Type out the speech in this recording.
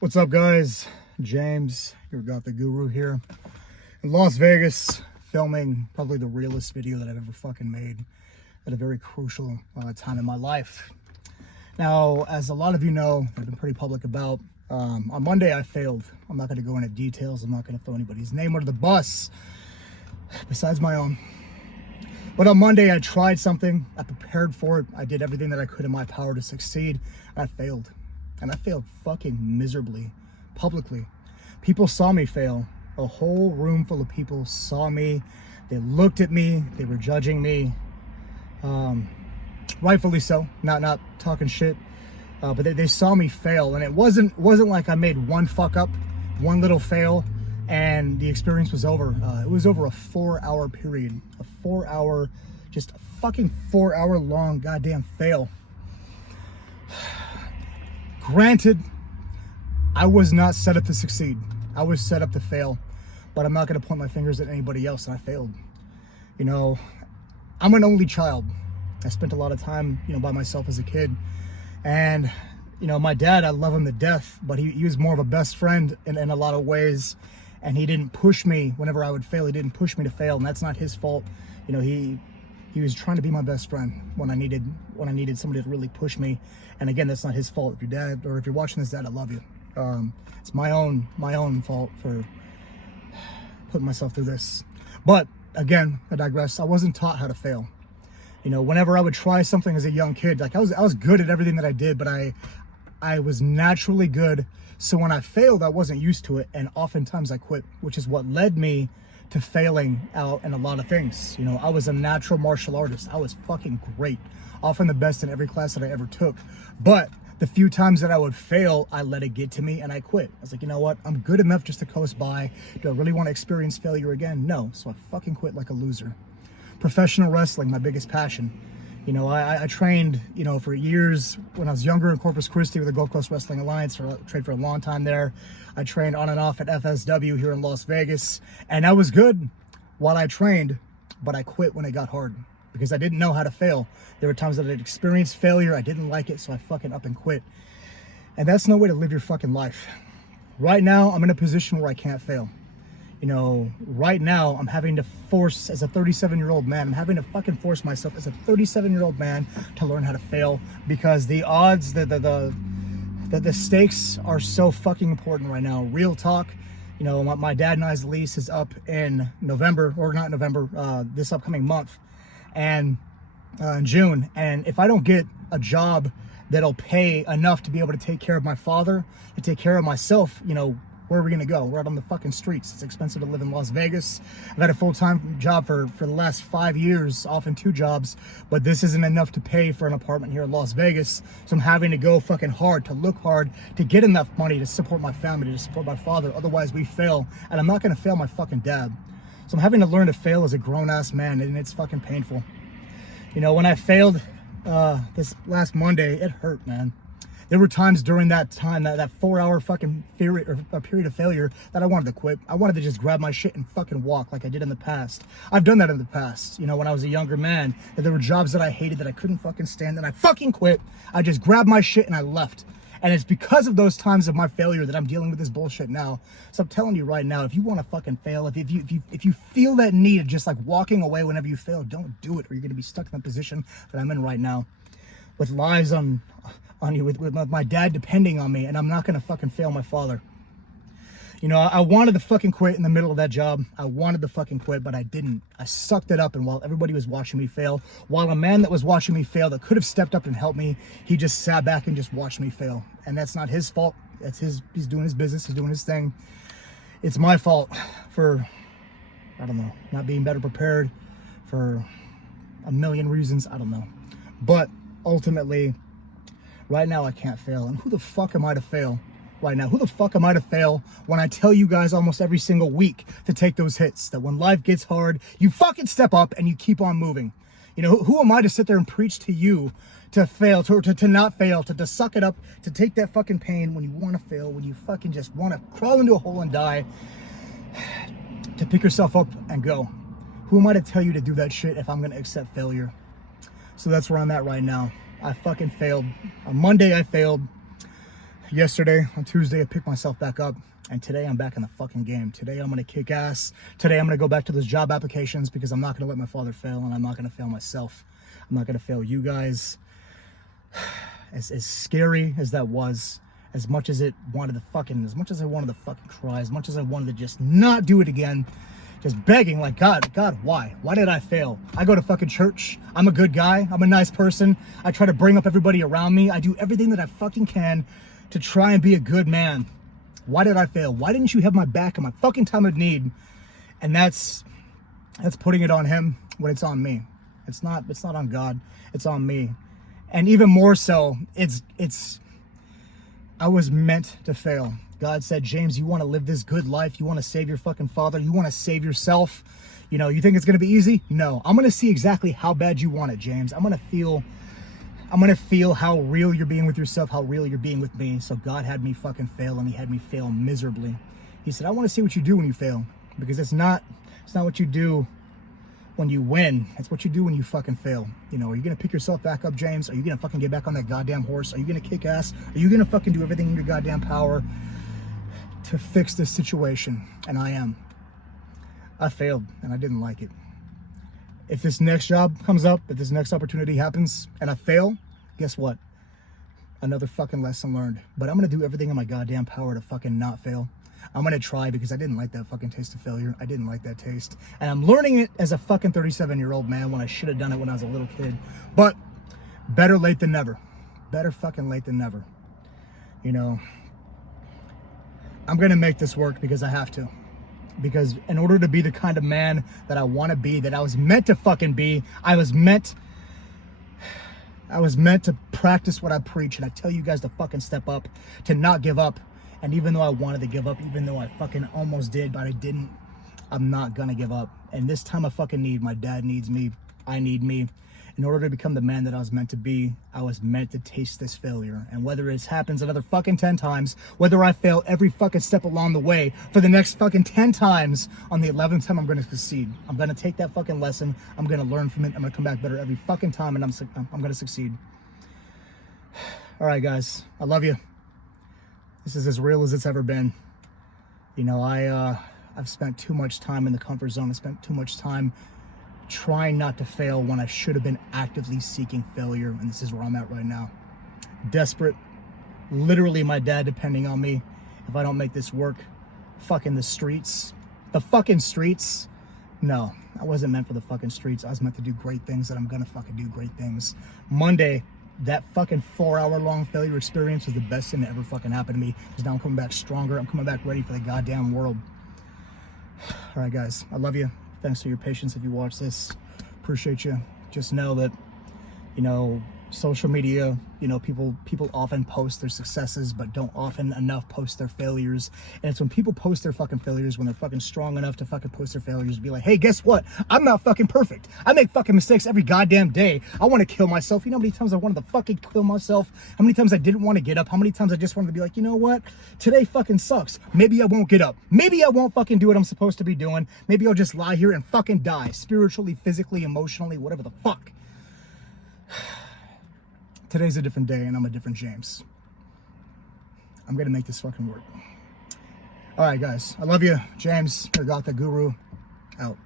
What's up, guys? James, your Got the Guru here in Las Vegas, filming probably the realest video that I've ever fucking made at a very crucial time in my life. Now, as a lot of you know, I've been pretty public about, on Monday I failed. I'm not going to go into details. I'm not going to throw anybody's name under the bus besides my own. But on Monday I tried something. I prepared for it. I did everything that I could in my power to succeed. I failed. And I failed fucking miserably, publicly. People saw me fail. A whole room full of people saw me. They looked at me. They were judging me. Rightfully so. Not talking shit. But they saw me fail. And it wasn't like I made one fuck up, one little fail, and the experience was over. It was over a 4-hour period. Just a fucking 4-hour long goddamn fail. Granted, I was not set up to succeed. I was set up to fail, but I'm not going to point my fingers at anybody else, and I failed. You know, I'm an only child. I spent a lot of time, by myself as a kid. And, my dad, I love him to death, but he was more of a best friend in a lot of ways. And he didn't push me whenever I would fail. He didn't push me to fail, and that's not his fault. He was trying to be my best friend when I needed somebody to really push me. And again, that's not his fault. If your dad, or if you're watching this, Dad, I love you. It's my own fault for putting myself through this. But again, I digress. I wasn't taught how to fail. Whenever I would try something as a young kid, like I was good at everything that I did, but I was naturally good. So when I failed, I wasn't used to it, and oftentimes I quit, which is what led me to failing out in a lot of things. I was a natural martial artist. I was fucking great, often the best in every class that I ever took. But the few times that I would fail, I let it get to me and I quit. I was like, you know what? I'm good enough just to coast by. Do I really want to experience failure again? No. So I fucking quit like a loser. Professional wrestling, my biggest passion. I trained, for years when I was younger in Corpus Christi with the Gulf Coast Wrestling Alliance. I trained for a long time there. I trained on and off at FSW here in Las Vegas. And I was good while I trained, but I quit when it got hard because I didn't know how to fail. There were times that I'd experienced failure. I didn't like it, so I fucking up and quit. And that's no way to live your fucking life. Right now, I'm in a position where I can't fail. Right now, I'm having to force, as a 37-year-old man, I'm having to fucking force myself as a 37-year-old man to learn how to fail, because the odds, the stakes are so fucking important right now. Real talk. My dad and I's lease is up in November, or not November, this upcoming month, and in June. And if I don't get a job that'll pay enough to be able to take care of my father, to take care of myself, where are we gonna go? We're out on the fucking streets. It's expensive to live in Las Vegas. I've had a full-time job for the last 5 years, often 2 jobs, but this isn't enough to pay for an apartment here in Las Vegas. So I'm having to go fucking hard, to look hard, to get enough money to support my family, to support my father. Otherwise we fail, and I'm not gonna fail my fucking dad. So I'm having to learn to fail as a grown-ass man, and it's fucking painful. When I failed this last Monday, it hurt, man. There were times during that time, that 4-hour fucking period of failure, that I wanted to quit. I wanted to just grab my shit and fucking walk like I did in the past. I've done that in the past, when I was a younger man. That there were jobs that I hated, that I couldn't fucking stand, and I fucking quit. I just grabbed my shit and I left. And it's because of those times of my failure that I'm dealing with this bullshit now. So I'm telling you right now, if you want to fucking fail, if you feel that need of just like walking away whenever you fail, don't do it, or you're going to be stuck in the position that I'm in right now, with lives on you, with my dad depending on me, and I'm not gonna fucking fail my father. I wanted to fucking quit in the middle of that job. I wanted to fucking quit, but I didn't. I sucked it up, and while everybody was watching me fail, while a man that was watching me fail that could have stepped up and helped me, he just sat back and just watched me fail. And that's not his fault. He's doing his business, he's doing his thing. It's my fault for, I don't know, not being better prepared, for a million reasons, I don't know. But ultimately, right now I can't fail. And who the fuck am I to fail right now? Who the fuck am I to fail when I tell you guys almost every single week to take those hits? That when life gets hard, you fucking step up and you keep on moving. Who am I to sit there and preach to you to fail, to not fail, to suck it up, to take that fucking pain when you want to fail, when you fucking just want to crawl into a hole and die, to pick yourself up and go? Who am I to tell you to do that shit if I'm going to accept failure? So that's where I'm at right now. I fucking failed. On Monday, I failed. Yesterday, on Tuesday, I picked myself back up, and today I'm back in the fucking game. Today I'm gonna kick ass. Today I'm gonna go back to those job applications because I'm not gonna let my father fail, and I'm not gonna fail myself. I'm not gonna fail you guys. As scary as that was, as much as I wanted to fucking cry, as much as I wanted to just not do it again, just begging like, God, why? Why did I fail? I go to fucking church. I'm a good guy. I'm a nice person. I try to bring up everybody around me. I do everything that I fucking can to try and be a good man. Why did I fail? Why didn't you have my back in my fucking time of need? And that's putting it on him when it's on me. It's not on God. It's on me. And even more so, I was meant to fail. God said, James, you want to live this good life? You want to save your fucking father? You want to save yourself? You know, you think it's going to be easy? No. I'm going to see exactly how bad you want it, James. I'm going to feel how real you're being with yourself, how real you're being with me. So God had me fucking fail, and he had me fail miserably. He said, I want to see what you do when you fail, because it's not what you do when you win. It's what you do when you fucking fail. You know, are you going to pick yourself back up, James? Are you going to fucking get back on that goddamn horse? Are you going to kick ass? Are you going to fucking do everything in your goddamn power to fix this situation? And I am. I failed, and I didn't like it. If this next job comes up, if this next opportunity happens, and I fail, guess what? Another fucking lesson learned. But I'm going to do everything in my goddamn power to fucking not fail. I'm going to try, because I didn't like that fucking taste of failure. I didn't like that taste. And I'm learning it as a fucking 37-year-old man when I should have done it when I was a little kid. But better late than never. Better fucking late than never. You know, I'm going to make this work because I have to. Because in order to be the kind of man that I want to be, that I was meant to fucking be, I was meant to practice what I preach. And I tell you guys to fucking step up, to not give up. And even though I wanted to give up, even though I fucking almost did, but I didn't, I'm not gonna give up. And this time I fucking need, my dad needs me, I need me. In order to become the man that I was meant to be, I was meant to taste this failure. And whether it happens another fucking 10 times, whether I fail every fucking step along the way for the next fucking 10 times, on the 11th time I'm gonna succeed. I'm gonna take that fucking lesson, I'm gonna learn from it, I'm gonna come back better every fucking time, and I'm gonna succeed. All right, guys, I love you. This is as real as it's ever been. You know, I've spent too much time in the comfort zone. I spent too much time trying not to fail when I should have been actively seeking failure. And this is where I'm at right now. Desperate. Literally my dad depending on me. If I don't make this work, fucking the streets. The fucking streets. No, I wasn't meant for the fucking streets. I was meant to do great things, and I'm gonna fucking do great things. Monday, that fucking 4-hour-long failure experience was the best thing that ever fucking happened to me, because now I'm coming back stronger. I'm coming back ready for the goddamn world. All right, guys, I love you. Thanks for your patience if you watch this. Appreciate you. Just know that, you know, social media, you know, people often post their successes, but don't often enough post their failures. And it's when people post their fucking failures, when they're fucking strong enough to fucking post their failures, be like, hey, guess what? I'm not fucking perfect. I make fucking mistakes every goddamn day. I want to kill myself. You know how many times I wanted to fucking kill myself? How many times I didn't want to get up? How many times I just wanted to be like, you know what? Today fucking sucks. Maybe I won't get up. Maybe I won't fucking do what I'm supposed to be doing. Maybe I'll just lie here and fucking die. Spiritually, physically, emotionally, whatever the fuck. Today's a different day, and I'm a different James. I'm gonna make this fucking work. All right, guys. I love you. James, your Gotha Guru, out.